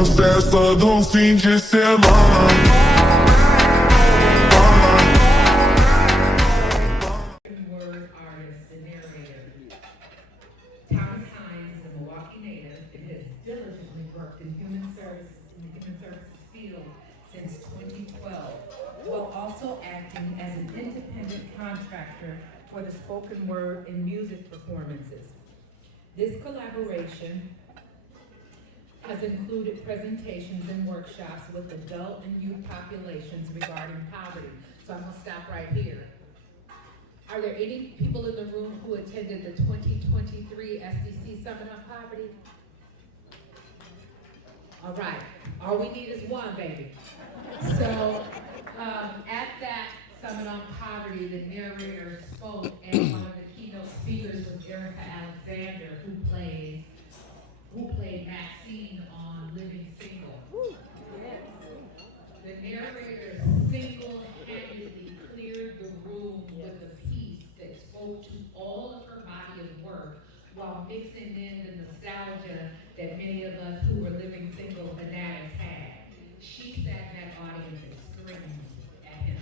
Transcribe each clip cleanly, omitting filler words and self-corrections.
Essa do fim de semana. Word artist and narrator. Thomas Hines is a Milwaukee native and has diligently worked in the human services field since 2012, while also acting as an independent contractor for the spoken word and music performances. This collaboration has included presentations and workshops with adult and youth populations regarding poverty. So I'm gonna stop right here. Are there any people in the room who attended the 2023 SDC Summit on Poverty? All right, all we need is one, baby. So at that Summit on Poverty, the narrator spoke, and one of the keynote speakers was Erica Alexander, who played Maxine on Living Single. Yes. The narrator single-handedly cleared the room with a piece that spoke to all of her body of work while mixing in the nostalgia that many of us who were living single fanatics had. She sat in that audience and screamed at him.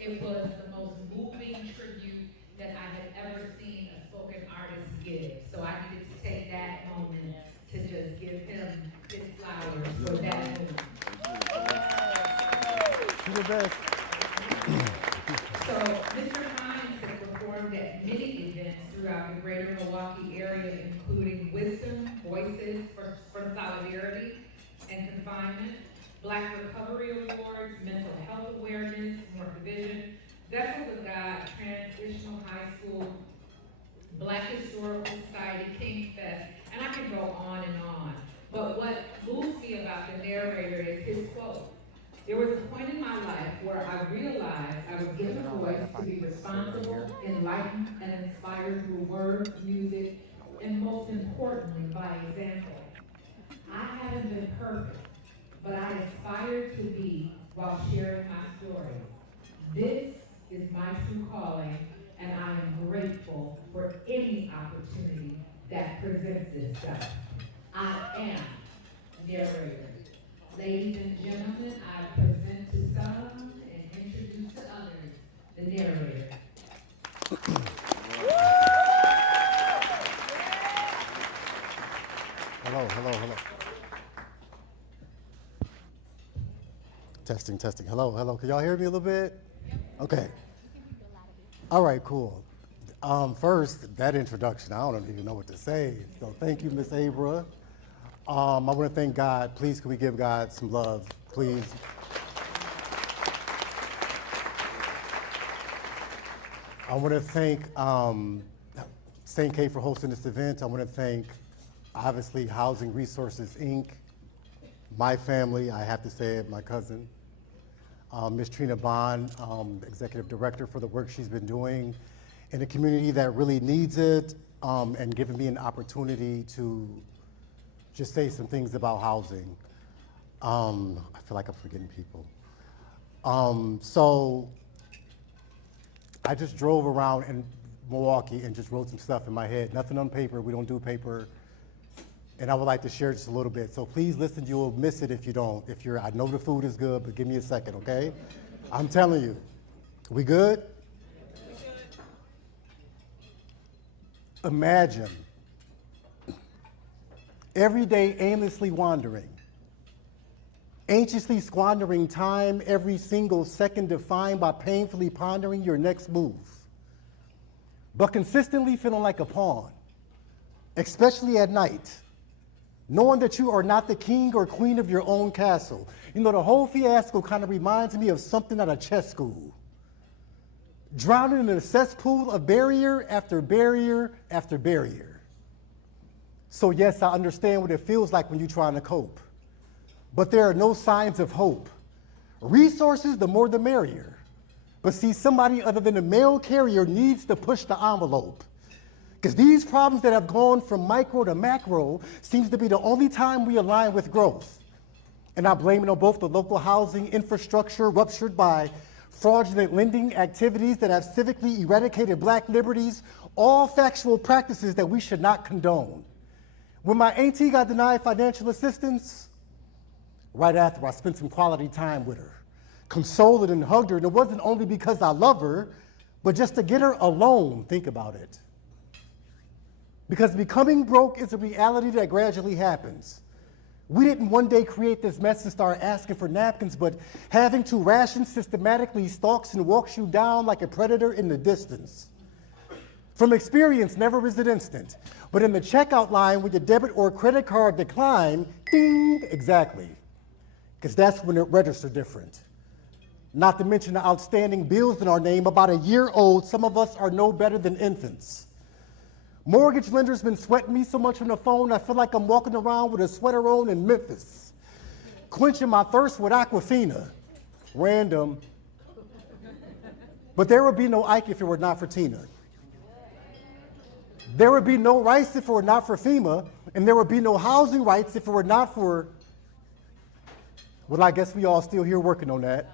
It was the most moving tribute that I had ever seen a spoken artist give. So I needed to take that moment to just give him his flowers for that moment. You're the best. So Mr. Hines has performed at many events throughout the greater Milwaukee area, including Wisdom, Voices for Solidarity and Confinement, Black Recovery Awards, Mental Health Awareness, North Division, Vessels of God, Transitional High School, Black Historical Society, King Fest, and I can go on and on. But what moves me about the narrator is his quote. There was a point in my life where I realized I was given a voice to be responsible, enlightened, and inspired through words, music, and most importantly, by example. I haven't been perfect, but I aspired to be while sharing my story. This is my true calling, and I am grateful for any opportunity that presents itself. I am narrator. Ladies and gentlemen, I present to some and introduce to others the narrator. Hello. Testing. Hello. Can y'all hear me a little bit? Okay. All right, cool. First, that introduction, I don't even know what to say. So thank you, Miss Abra. I want to thank God. Please, can we give God some love, please? I want to thank St. K for hosting this event. I want to thank, obviously, Housing Resources, Inc., my family, I have to say it, my cousin, Ms. Trena Bond, Executive Director, for the work she's been doing in a community that really needs it, and giving me an opportunity to just say some things about housing. I feel like I'm forgetting people. So I just drove around in Milwaukee and just wrote some stuff in my head. Nothing on paper, we don't do paper. And I would like to share just a little bit. So please listen, you'll miss it if you don't. I know the food is good, but give me a second, okay? I'm telling you. We good? Imagine every day aimlessly wandering, anxiously squandering time, every single second defined by painfully pondering your next move, but consistently feeling like a pawn, especially at night, knowing that you are not the king or queen of your own castle. You know, the whole fiasco kind of reminds me of something at a chess school. Drowning in a cesspool of barrier after barrier after barrier. So yes, I understand what it feels like when you're trying to cope, but there are no signs of hope. Resources, the more the merrier. But see, somebody other than a mail carrier needs to push the envelope. Because these problems that have gone from micro to macro seems to be the only time we align with growth. And I blame it on both the local housing infrastructure ruptured by fraudulent lending activities that have civically eradicated Black liberties, all factual practices that we should not condone. When my auntie got denied financial assistance, Right after, I spent some quality time with her, consoled her and hugged her, and it wasn't only because I love her, but just to get her alone. Think about it. Because becoming broke is a reality that gradually happens. We didn't one day create this mess and start asking for napkins, but having to ration systematically stalks and walks you down like a predator in the distance. From experience, never is it instant. But in the checkout line, when your debit or credit card decline, ding, exactly. Because that's when it registers different. Not to mention the outstanding bills in our name, about a year old, some of us are no better than infants. Mortgage lenders been sweating me so much on the phone, I feel like I'm walking around with a sweater on in Memphis. Quenching my thirst with Aquafina. Random. But there would be no Ike if it were not for Tina. There would be no rice if it were not for FEMA, and there would be no housing rights if it were not for, well, I guess we all still here working on that.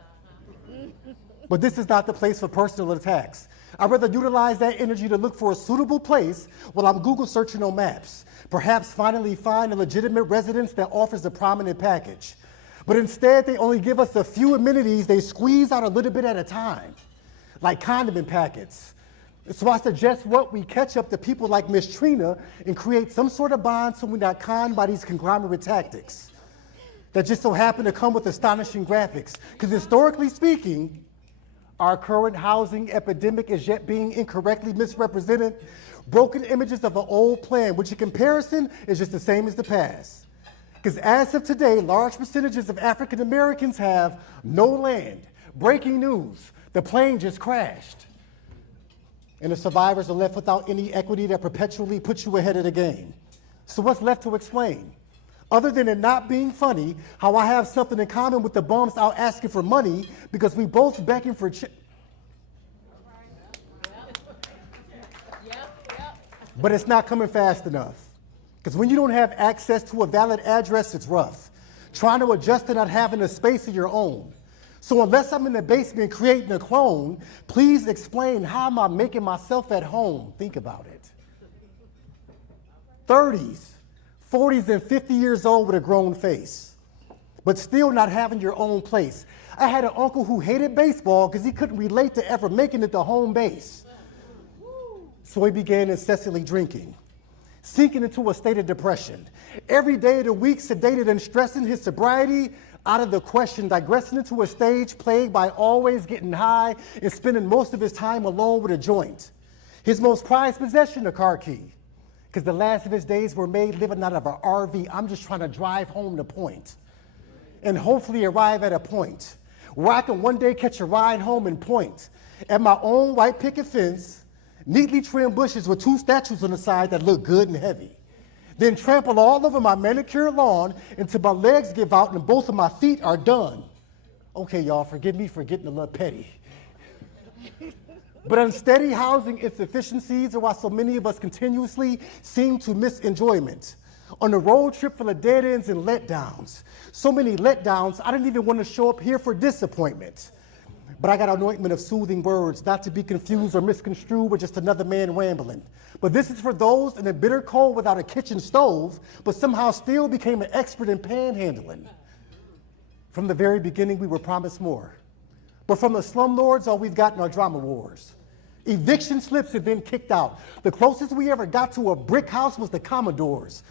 But this is not the place for personal attacks. I'd rather utilize that energy to look for a suitable place while I'm Google searching on maps. Perhaps finally find a legitimate residence that offers a prominent package. But instead, they only give us a few amenities they squeeze out a little bit at a time, like condiment packets. So I suggest what we catch up to people like Miss Trena and create some sort of bond so we're not conned by these conglomerate tactics that just so happen to come with astonishing graphics. Because historically speaking, our current housing epidemic is yet being incorrectly misrepresented. Broken images of an old plan, which in comparison is just the same as the past. Because as of today, large percentages of African Americans have no land. Breaking news, the plane just crashed. And the survivors are left without any equity that perpetually puts you ahead of the game. So what's left to explain? Other than it not being funny, how I have something in common with the bums out asking for money because we both begging for But it's not coming fast enough. Because when you don't have access to a valid address, it's rough. Trying to adjust to not having a space of your own. So unless I'm in the basement creating a clone, please explain how am I making myself at home? Think about it. 30s. 40s and 50 years old with a grown face, but still not having your own place. I had an uncle who hated baseball because he couldn't relate to ever making it to home base. So he began incessantly drinking, sinking into a state of depression. Every day of the week, sedated and stressing his sobriety out of the question, digressing into a stage plagued by always getting high and spending most of his time alone with a joint. His most prized possession, a car key. Because the last of his days were made living out of an RV. I'm just trying to drive home the point and hopefully arrive at a point where I can one day catch a ride home and point at my own white picket fence, neatly trimmed bushes with 2 statues on the side that look good and heavy. Then trample all over my manicured lawn until my legs give out and both of my feet are done. Okay, y'all, forgive me for getting a little petty. But unsteady housing insufficiencies are why so many of us continuously seem to miss enjoyment. On a road trip full of dead ends and letdowns. So many letdowns, I didn't even want to show up here for disappointment. But I got an anointment of soothing words, not to be confused or misconstrued with just another man rambling. But this is for those in the bitter cold without a kitchen stove, but somehow still became an expert in panhandling. From the very beginning, we were promised more. But from the slumlords, all we've gotten are drama wars. Eviction slips have been kicked out. The closest we ever got to a brick house was the Commodores.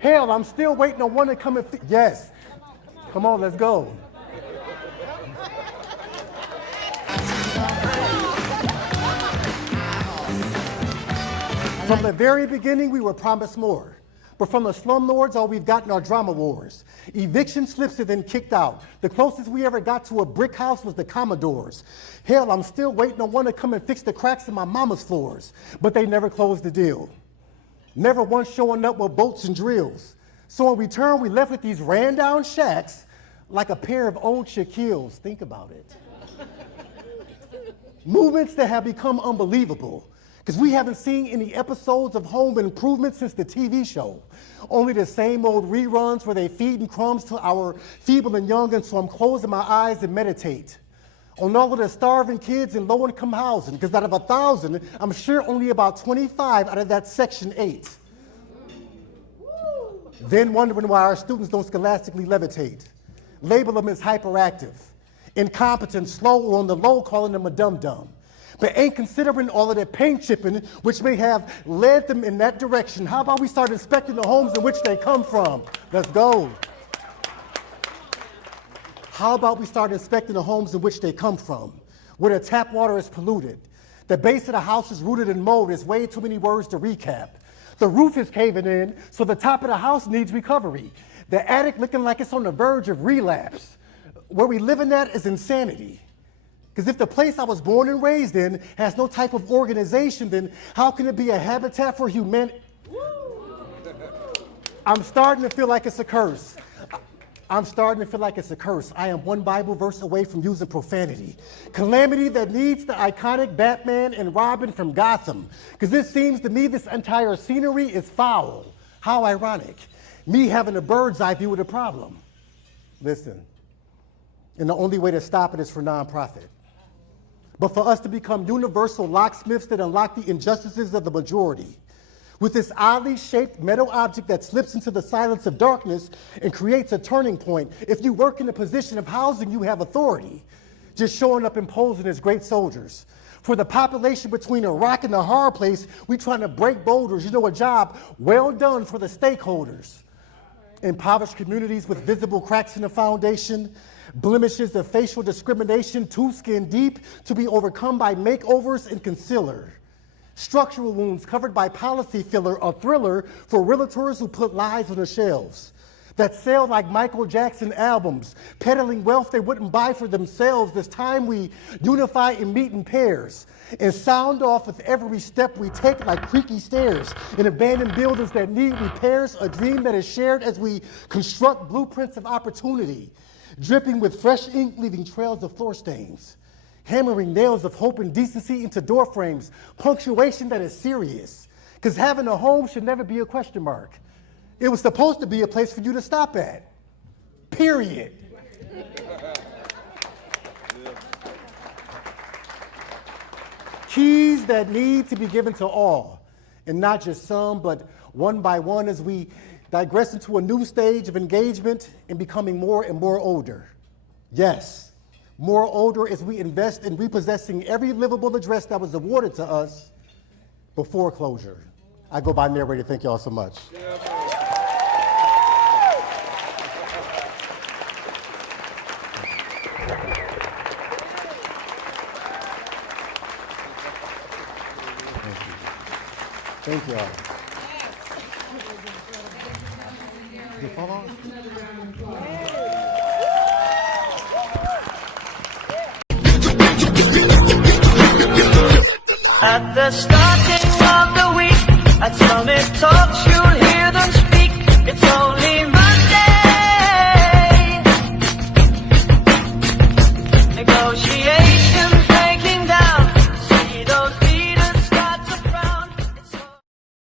Hell, I'm still waiting on one to come and yes. Come on, let's go. From the very beginning, we were promised more. But from the slumlords, all we've gotten are drama wars. Eviction slips have been kicked out. The closest we ever got to a brick house was the Commodores. Hell, I'm still waiting on one to come and fix the cracks in my mama's floors. But they never closed the deal. Never once showing up with boats and drills. So in return, we left with these ran down shacks like a pair of old Shaquilles. Think about it. Movements that have become unbelievable. Because we haven't seen any episodes of Home Improvement since the TV show. Only the same old reruns where they feeding crumbs to our feeble and young, and so I'm closing my eyes and meditate on all of the starving kids in low-income housing, because out of 1,000, I'm sure only about 25 out of that Section 8. Then wondering why our students don't scholastically levitate. label them as hyperactive, incompetent, slow, or on the low, calling them a dum-dum. But ain't considering all of that paint chipping, which may have led them in that direction. How about we start inspecting the homes in which they come from? Let's go. How about we start inspecting the homes in which they come from, where the tap water is polluted, the base of the house is rooted in mold. There's way too many words to recap. The roof is caving in, so the top of the house needs recovery. The attic looking like it's on the verge of relapse. Where we living at is insanity. Because if the place I was born and raised in has no type of organization, then how can it be a habitat for humanity? I'm starting to feel like it's a curse. I'm starting to feel like it's a curse. I am one Bible verse away from using profanity. Calamity that needs the iconic Batman and Robin from Gotham. Because it seems to me this entire scenery is foul. How ironic. Me having a bird's eye view of the problem. Listen, and the only way to stop it is for nonprofit. But for us to become universal locksmiths that unlock the injustices of the majority. With this oddly shaped metal object that slips into the silence of darkness and creates a turning point. If you work in a position of housing, you have authority. Just showing up and posing as great soldiers. For the population between a rock and a hard place, we trying to break boulders. You know, a job well done for the stakeholders. Impoverished communities with visible cracks in the foundation, blemishes of facial discrimination too skin deep to be overcome by makeovers and concealer. Structural wounds covered by policy filler, a thriller for realtors who put lies on the shelves. That sell like Michael Jackson albums, peddling wealth they wouldn't buy for themselves. This time we unify and meet in pairs and sound off with every step we take like creaky stairs in abandoned buildings that need repairs, a dream that is shared as we construct blueprints of opportunity, dripping with fresh ink, leaving trails of floor stains. Hammering nails of hope and decency into door frames, punctuation that is serious. Because having a home should never be a question mark. It was supposed to be a place for you to stop at. Period. Keys that need to be given to all, and not just some, but one by one as we digress into a new stage of engagement and becoming more and more older. Yes. More older as we invest in repossessing every livable address that was awarded to us before closure. I go by narrator. Thank y'all so much. Thank y'all. Did it fall off? At the start